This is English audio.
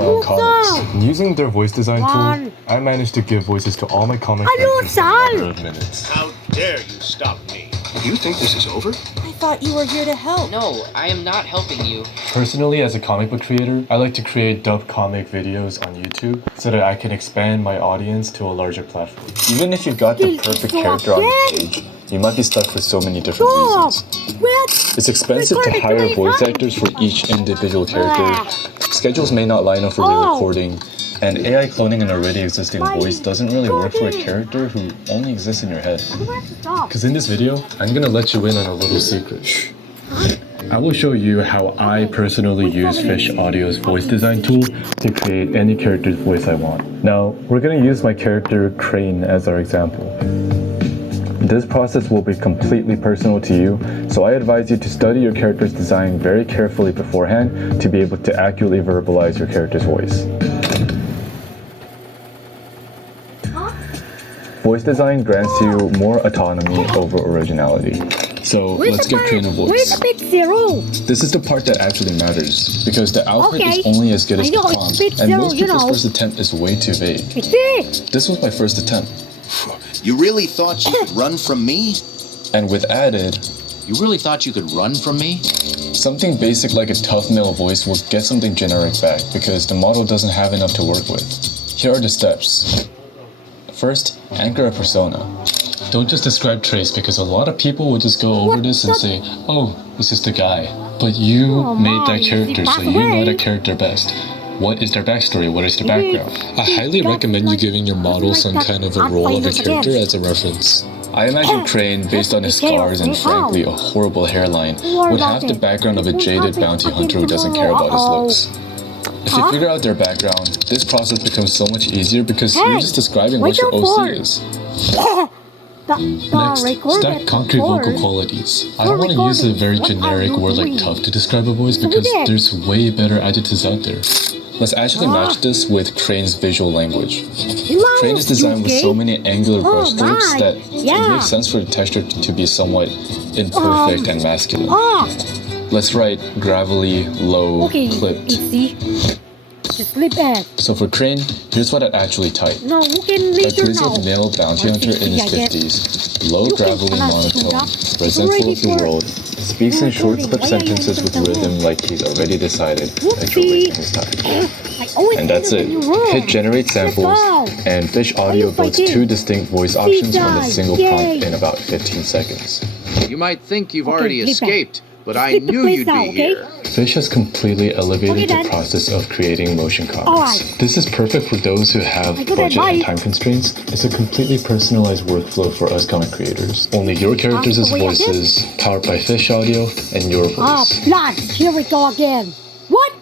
my own comics. Using their voice design tool, I managed to give voices to all my comic characters in a matter of minutes. How dare you stop me? You think this is over? I thought you were here to help. No, I am not helping you. Personally, as a comic book creator, I like to create dubbed comic videos on YouTube so that I can expand my audience to a larger platform. Even if you've got the perfect character on the page, you might be stuck with so many different reasons. It's expensive to hire voice actors for each individual character. Schedules may not line up for re-recording, and AI cloning an already existing voice doesn't really work for a character who only exists in your head. Because in this video, I'm gonna let you in on a little secret. I will show you how I personally use Fish Audio's voice design tool to create any character's voice I want. Now, we're gonna use my character Crane as our example. This process will be completely personal to you, so I advise you to study your character's design very carefully beforehand to be able to accurately verbalize your character's voice. Voice design grants you more autonomy over originality. So let's get Crane a voice. Where's the big zero? This is the part that actually matters, because the output is only as good as the prompt, and most people's first attempt is way too vague. This was my first attempt. You really thought you could run from me? And with added, You really thought you could run from me? something basic like a tough male voice will get something generic back, because the model doesn't have enough to work with. Here are the steps. First, anchor a persona. Don't just describe traits, because a lot of people will just go over this and say, oh, this is the guy. But you made that character, so you know that character best. What is their backstory? What is their background? I highly recommend you giving your model some kind of a role of a character as a reference. I imagine Crane, based on his scars and frankly a horrible hairline, would have the background of a jaded bounty hunter who doesn't care about his looks. If you figure out their background, this process becomes so much easier because you're just describing what your OC is. Next, stack concrete vocal qualities. I don't want to use a very generic word like tough to describe a voice because there's way better adjectives out there. Let's actually match this with Crane's visual language. Crane is designed with so many angular brushstrokes that it makes sense for the texture to be somewhat imperfect and masculine. Let's write gravelly, low, clipped. Just slip back. So for Crane, here's what I'd actually type. No, you can A leave your grizzled male bounty hunter in his 50s, low gravelly monotone, resentful of the world, speaks in short clipped sentences with rhythm like he's already decided that you're wasting his time. And that's it. Hit generate samples, and Fish Audio builds two distinct voice options from a single prompt in about 15 seconds. You might think you've already escaped, but I knew you'd be here. Fish has completely elevated the process of creating motion comics. This is perfect for those who have budget and time constraints. It's a completely personalized workflow for us comic creators. Only your characters' voices, powered by Fish Audio, and your voice. Plus, here we go again. What?